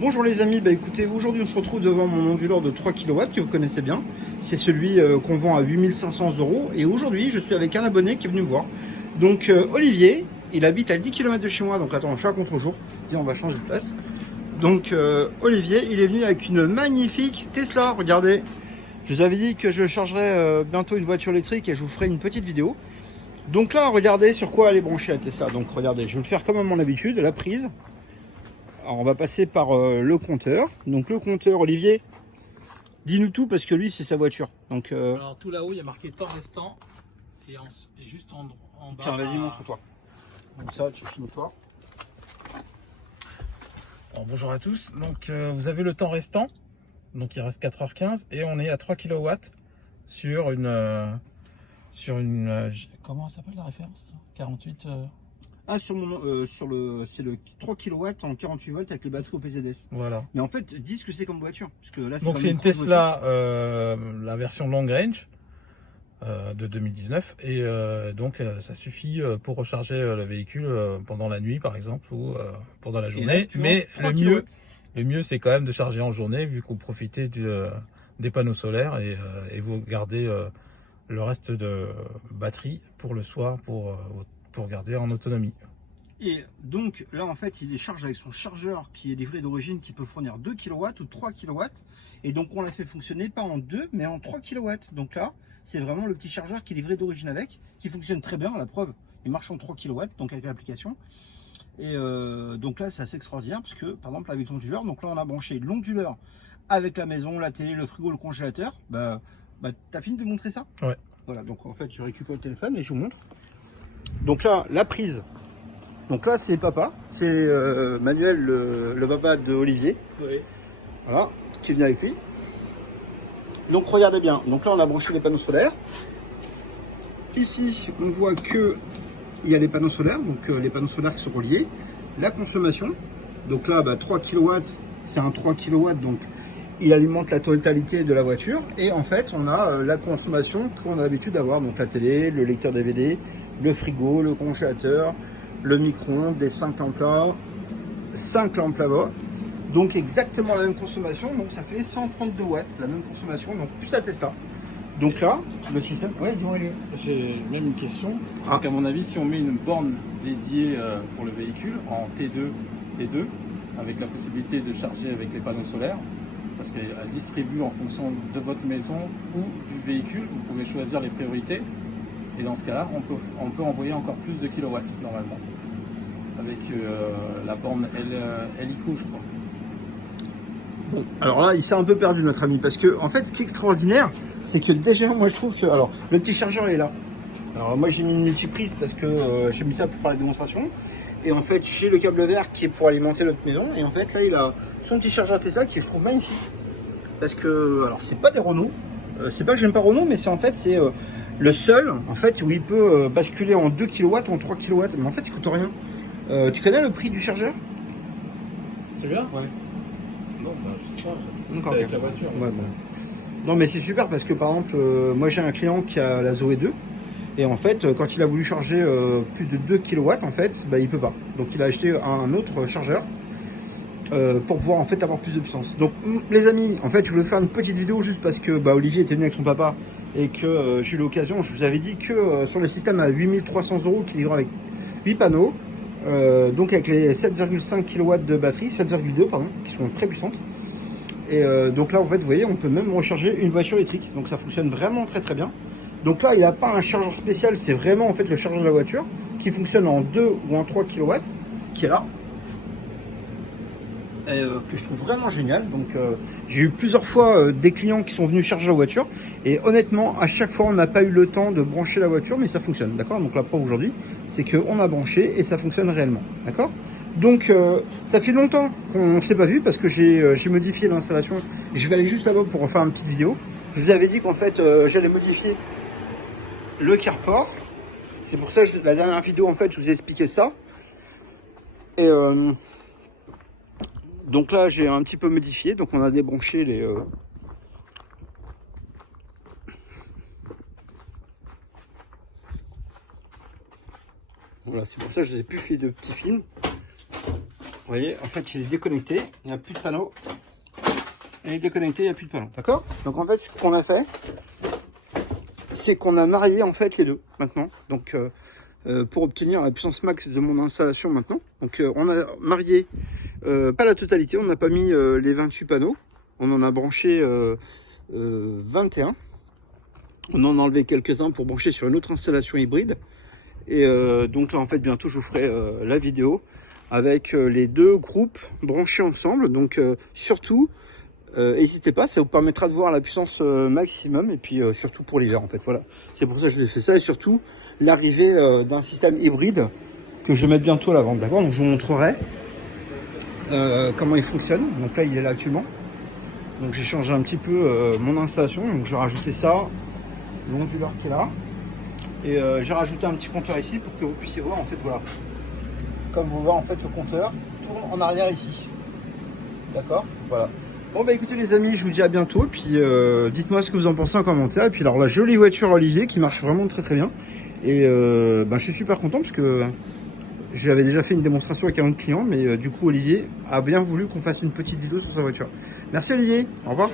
Bonjour les amis, écoutez, aujourd'hui on se retrouve devant mon onduleur de 3 kW que vous connaissez bien. C'est celui qu'on vend à 8500 € et aujourd'hui je suis avec un abonné qui est venu me voir. Donc Olivier, il habite à 10 km de chez moi, donc attends, je suis à contre-jour, on va changer de place. Donc Olivier, il est venu avec une magnifique Tesla, regardez. Je vous avais dit que je chargerais bientôt une voiture électrique et je vous ferai une petite vidéo. Donc là, regardez sur quoi elle est branchée la Tesla. Donc regardez, je vais le faire comme à mon habitude, la prise. Alors on va passer par le compteur. Donc le compteur, Olivier, dis-nous tout parce que lui c'est sa voiture. Donc alors tout là-haut il y a marqué temps restant et juste en bas. tiens, vas-y, montre-toi. Comme ça, tu finis toi. Alors, bonjour à tous. Donc vous avez le temps restant. Donc il reste 4h15 et on est à 3 kW sur une comment ça s'appelle la référence 48 Ah, sur c'est le 3 kW en 48 volts avec les batteries au PZS. Voilà. Mais en fait, dis ce que c'est comme voiture. Parce que là, Donc c'est une Tesla, la version long range de 2019 et donc ça suffit pour recharger le véhicule pendant la nuit par exemple ou pendant la journée. Là, mais vois, le mieux c'est quand même de charger en journée vu qu'on profitez des panneaux solaires et vous gardez le reste de batterie pour le soir pour garder en autonomie. Et donc là en fait il les charge avec son chargeur qui est livré d'origine qui peut fournir 2 kW ou 3 kW. Et donc on l'a fait fonctionner pas en 2 mais en 3 kW. Donc là c'est vraiment le petit chargeur qui est livré d'origine avec, qui fonctionne très bien, la preuve. Il marche en 3 kW donc avec l'application. Et donc là c'est assez extraordinaire parce que par exemple avec l'onduleur, donc là on a branché l'onduleur avec la maison, la télé, le frigo, le congélateur. T'as fini de montrer ça? Ouais. Voilà, donc en fait je récupère le téléphone et je vous montre. Donc là la prise. Donc là c'est papa, c'est Manuel, le papa de Olivier. Oui. Voilà, qui est venu avec lui. Donc regardez bien, donc là on a branché les panneaux solaires. Ici on voit que il y a les panneaux solaires, donc les panneaux solaires qui sont reliés. La consommation, donc là 3 kW, c'est un 3 kW, donc il alimente la totalité de la voiture. Et en fait on a la consommation qu'on a l'habitude d'avoir, donc la télé, le lecteur DVD, le frigo, le congélateur, le micro-ondes, des 5 lampes là, 5 lampes là-bas. Donc exactement la même consommation, donc ça fait 132 watts, la même consommation, donc plus la Tesla. Donc là, le système... Ouais, dis-moi, J'ai même une question. Ah. Donc à mon avis, si on met une borne dédiée pour le véhicule en T2, avec la possibilité de charger avec les panneaux solaires, parce qu'elle distribue en fonction de votre maison ou du véhicule, vous pouvez choisir les priorités. Et dans ce cas-là, on peut envoyer encore plus de kilowatts normalement, avec la borne Helico, je crois. Bon, alors là, il s'est un peu perdu notre ami, parce que en fait, ce qui est extraordinaire, c'est que déjà, moi je trouve que, alors, le petit chargeur est là. Alors moi j'ai mis une multiprise parce que j'ai mis ça pour faire la démonstration. Et en fait, j'ai le câble vert qui est pour alimenter notre maison. Et en fait, là, il a son petit chargeur Tesla qui je trouve magnifique, parce que, alors, c'est pas des Renault. C'est pas que j'aime pas Renault, mais c'est en fait, c'est le seul, en fait, où il peut basculer en 2 kW ou en 3 kW. Mais en fait, il coûte rien. Tu connais le prix du chargeur? Celui-là? Ouais. Non, je sais pas. Donc, C'est avec la voiture. Ouais, bon. Non, mais c'est super parce que par exemple, moi j'ai un client qui a la Zoé 2. Et en fait, quand il a voulu charger plus de 2 kW, en fait, il peut pas. Donc il a acheté un autre chargeur pour pouvoir en fait avoir plus de puissance. Donc les amis, en fait, je voulais faire une petite vidéo juste parce que Olivier était venu avec son papa et que j'ai eu l'occasion. Je vous avais dit que sur le système à 8300 € qui livre avec 8 panneaux, donc avec les 7,5 kW de batterie, 7,2 pardon, qui sont très puissantes. Et donc là, en fait, vous voyez, on peut même recharger une voiture électrique. Donc ça fonctionne vraiment très très bien. Donc là, il n'a pas un chargeur spécial, c'est vraiment en fait le chargeur de la voiture qui fonctionne en 2 ou en 3 kW, qui est là. Et, que je trouve vraiment génial. Donc j'ai eu plusieurs fois des clients qui sont venus charger la voiture. Et honnêtement, à chaque fois, on n'a pas eu le temps de brancher la voiture, mais ça fonctionne. D'accord? Donc la preuve aujourd'hui, c'est qu'on a branché et ça fonctionne réellement. D'accord? Donc ça fait longtemps qu'on ne s'est pas vu parce que j'ai modifié l'installation. Je vais aller juste là-bas pour refaire une petite vidéo. Je vous avais dit qu'en fait j'allais modifier le carport. C'est pour ça que la dernière vidéo en fait je vous ai expliqué ça. Et donc là j'ai un petit peu modifié. Donc on a débranché les... Voilà, c'est pour ça que je vous ai plus fait de petits films. voyez, en fait, il est déconnecté, il n'y a plus de panneau. Et il est déconnecté, il n'y a plus de panneau. D'accord? Donc en fait, ce qu'on a fait, c'est qu'on a marié en fait les deux maintenant. Donc pour obtenir la puissance max de mon installation maintenant. Donc on a marié, pas la totalité, on n'a pas mis les 28 panneaux. On en a branché 21. On en a enlevé quelques-uns pour brancher sur une autre installation hybride. Et donc là, en fait, bientôt, je vous ferai la vidéo avec les deux groupes branchés ensemble. Donc surtout, n'hésitez pas, ça vous permettra de voir la puissance maximum. Et puis surtout pour l'hiver, en fait, voilà. C'est pour ça que je l'ai fait ça. Et surtout, l'arrivée d'un système hybride que je vais mettre bientôt à la vente. D'accord? Donc je vous montrerai comment il fonctionne. Donc là, il est là actuellement. Donc j'ai changé un petit peu mon installation. Donc je vais rajouter ça, l'onduleur qui est là. Et j'ai rajouté un petit compteur ici pour que vous puissiez voir en fait, voilà. Comme vous voyez en fait, le compteur tourne en arrière ici. D'accord? Voilà. Bon bah écoutez les amis, je vous dis à bientôt. Et puis dites-moi ce que vous en pensez en commentaire. Et puis alors la jolie voiture Olivier qui marche vraiment très très bien. Et je suis super content parce que j'avais déjà fait une démonstration avec un autre client. Mais du coup Olivier a bien voulu qu'on fasse une petite vidéo sur sa voiture. Merci Olivier, au revoir.